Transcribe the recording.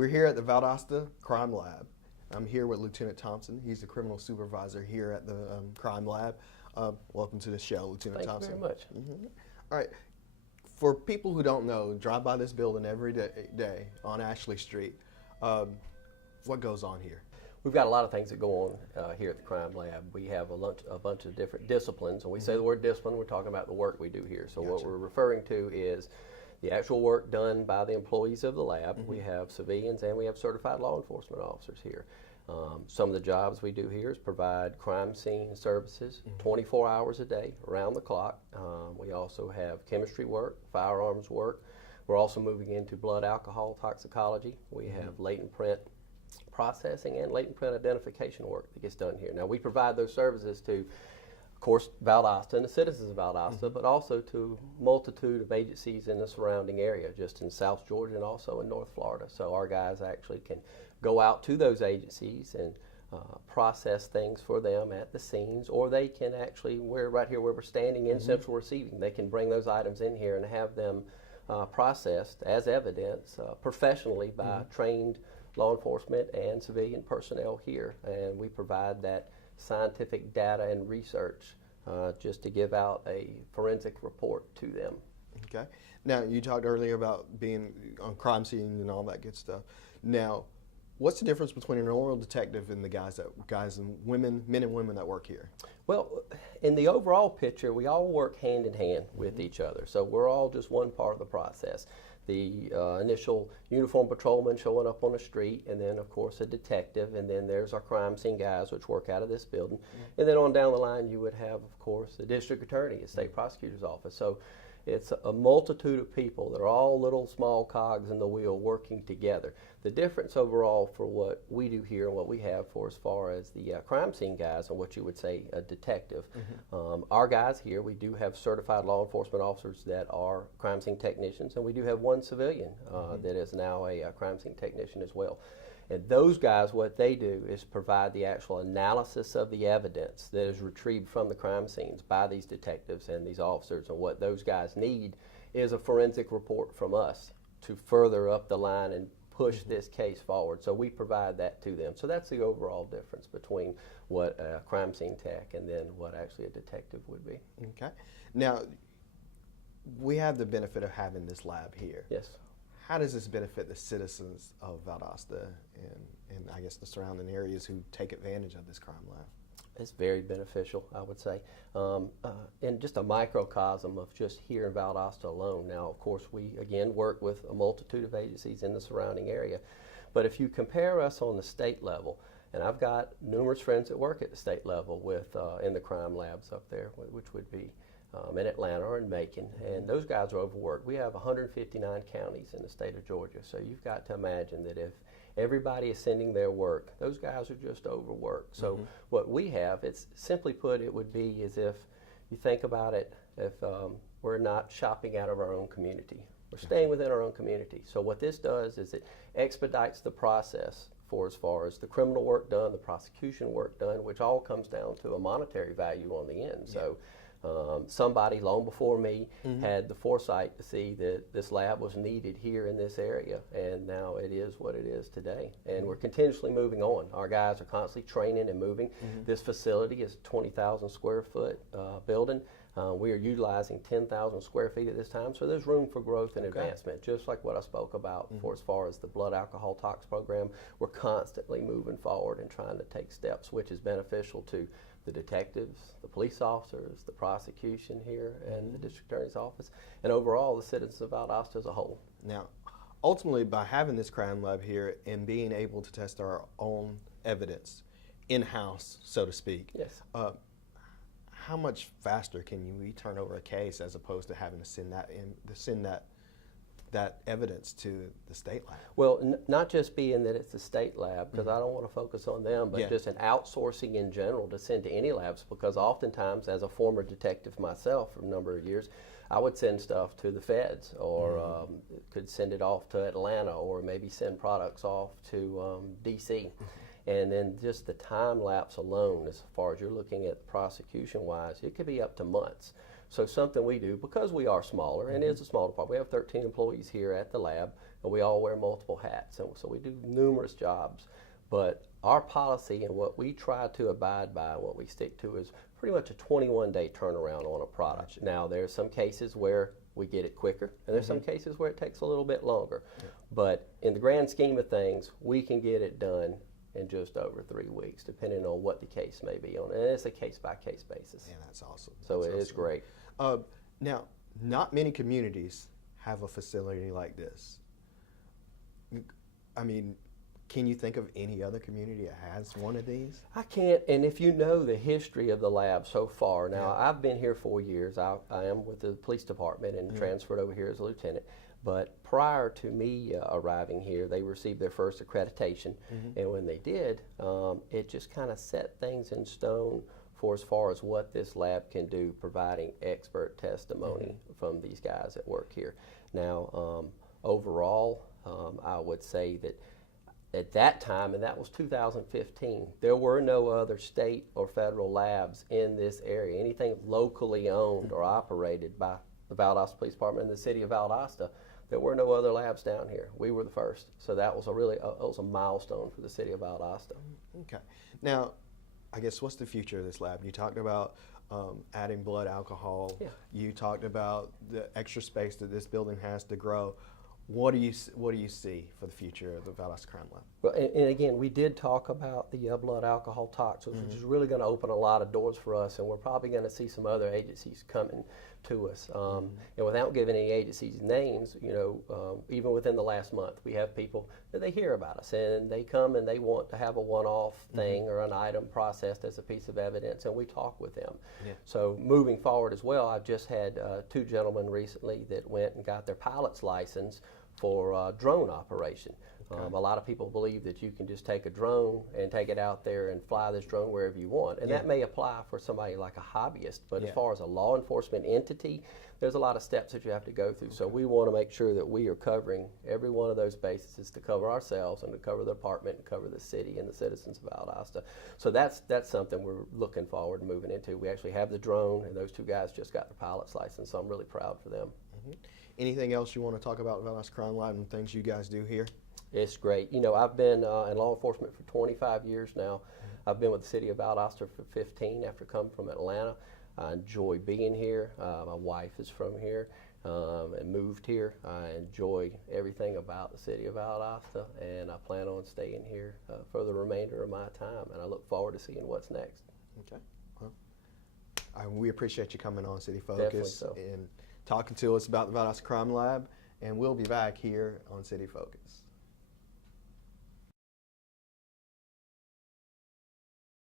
We're here at the Valdosta Crime Lab. I'm here with Lieutenant Thompson. He's the criminal supervisor here at the Crime Lab. Welcome to the show, Lieutenant Thompson. Thank you very much. Mm-hmm. All right. For people who don't know, drive by this building every day on Ashley Street. What goes on here? We've got a lot of things that go on here at the Crime Lab. We have a bunch of different disciplines. When we say the word discipline, we're talking about the work we do here. So what we're referring to is the actual work done by the employees of the lab. We have civilians and we have certified law enforcement officers here. Some of the jobs we do here is provide crime scene services 24 hours a day, around the clock. We also have chemistry work, firearms work. We're also moving into blood alcohol toxicology. We have latent print processing and latent print identification work that gets done here. Now we provide those services to, of course, Valdosta and the citizens of Valdosta, but also to a multitude of agencies in the surrounding area, just in South Georgia and also in North Florida. So our guys actually can go out to those agencies and process things for them at the scenes, or they can actually, right here where we're standing in central receiving, they can bring those items in here and have them processed as evidence professionally by trained law enforcement and civilian personnel here. And we provide that scientific data and research just to give out a forensic report to them. Okay. Now, you talked earlier about being on crime scenes and all that good stuff. Now, what's the difference between a normal detective and the men and women that work here? Well, in the overall picture, we all work hand in hand with each other. So we're all just one part of the process. The initial uniformed patrolman showing up on the street, and then of course a detective, and then there's our crime scene guys which work out of this building. And then on down the line you would have, of course, the district attorney, the state prosecutor's office. So it's a multitude of people that are all little small cogs in the wheel working together. The difference overall for what we do here and what we have for as far as the crime scene guys and what you would say a detective, our guys here, we do have certified law enforcement officers that are crime scene technicians, and we do have one civilian that is now a crime scene technician as well. And those guys, what they do is provide the actual analysis of the evidence that is retrieved from the crime scenes by these detectives and these officers. And what those guys need is a forensic report from us to further up the line and push this case forward. So we provide that to them. So that's the overall difference between what a crime scene tech and then what actually a detective would be. Okay. Now, we have the benefit of having this lab here. Yes. How does this benefit the citizens of Valdosta and I guess the surrounding areas who take advantage of this crime lab? It's very beneficial, I would say. In just a microcosm of just here in Valdosta alone. Now, of course, we again work with a multitude of agencies in the surrounding area. But if you compare us on the state level, and I've got numerous friends that work at the state level with in the crime labs up there, which would be in Atlanta or in Macon, and those guys are overworked. We have 159 counties in the state of Georgia, so you've got to imagine that if everybody is sending their work, those guys are just overworked. So what we have, it's simply put, it would be as if you think about it, if we're not shopping out of our own community. We're staying within our own community. So what this does is it expedites the process for as far as the criminal work done, the prosecution work done, which all comes down to a monetary value on the end. So somebody long before me had the foresight to see that this lab was needed here in this area, and now it is what it is today. And we're continuously moving on. Our guys are constantly training and moving. This facility is a 20,000 square foot building. We are utilizing 10,000 square feet at this time, so there's room for growth and advancement, just like what I spoke about for as far as the blood alcohol tox program. We're constantly moving forward and trying to take steps, which is beneficial to the detectives, the police officers, the prosecution here, and the district attorney's office, and overall the citizens of Valdosta as a whole. Now, ultimately, by having this crime lab here and being able to test our own evidence in-house, so to speak, yes. How much faster can we turn over a case as opposed to having to send that evidence to the state lab? Well, not just being that it's the state lab, because I don't want to focus on them, but just an outsourcing in general to send to any labs, because oftentimes, as a former detective myself for a number of years, I would send stuff to the feds, or could send it off to Atlanta, or maybe send products off to D.C. And then just the time lapse alone, as far as you're looking at prosecution-wise, it could be up to months. So something we do, because we are smaller, and it's a small department, we have 13 employees here at the lab, and we all wear multiple hats, and so we do numerous jobs. But our policy and what we try to abide by and what we stick to is pretty much a 21-day turnaround on a product. Gotcha. Now, there's some cases where we get it quicker, and there's some cases where it takes a little bit longer. Yeah. But in the grand scheme of things, we can get it done in just over 3 weeks, depending on what the case may be on. And it's a case-by-case basis. Yeah, that's awesome. So That's it is awesome. great. Now, not many communities have a facility like this. I mean, can you think of any other community that has one of these? I can't, and if you know the history of the lab so far, now Yeah. I've been here 4 years. I am with the police department and transferred over here as a lieutenant. But prior to me arriving here, they received their first accreditation, and when they did, it just kind of set things in stone for as far as what this lab can do, providing expert testimony from these guys that work here. Now, overall, I would say that at that time, and that was 2015, there were no other state or federal labs in this area. Anything locally owned or operated by the Valdosta Police Department in the city of Valdosta, there were no other labs down here. We were the first. So that was it was a milestone for the city of Valdosta. Okay. Now, I guess what's the future of this lab? You talked about adding blood alcohol. Yeah. You talked about the extra space that this building has to grow. What do you see for the future of the Valdosta Crime Lab? Well, and again, we did talk about the blood alcohol tox, which is really going to open a lot of doors for us, and we're probably going to see some other agencies coming to us. And without giving any agencies names, even within the last month, we have people that they hear about us, and they come and they want to have a one-off thing or an item processed as a piece of evidence, and we talk with them. Yeah. So moving forward as well, I've just had 2 gentlemen recently that went and got their pilot's license for drone operation. Okay. A lot of people believe that you can just take a drone and take it out there and fly this drone wherever you want. And that may apply for somebody like a hobbyist, but as far as a law enforcement entity, there's a lot of steps that you have to go through. So we want to make sure that we are covering every one of those bases to cover ourselves and to cover the department and cover the city and the citizens of Valdosta. So that's something we're looking forward to moving into. We actually have the drone, and those 2 guys just got their pilot's license, so I'm really proud for them. Anything else you want to talk about Valdosta Crime Lab and things you guys do here? It's great. I've been in law enforcement for 25 years now. I've been with the city of Valdosta for 15 after coming from Atlanta. I enjoy being here. My wife is from here and moved here. I enjoy everything about the city of Valdosta, and I plan on staying here for the remainder of my time, and I look forward to seeing what's next. Okay. Well, we appreciate you coming on City Definitely Focus so. and talking to us about the Valdosta Crime Lab, and we'll be back here on City Focus.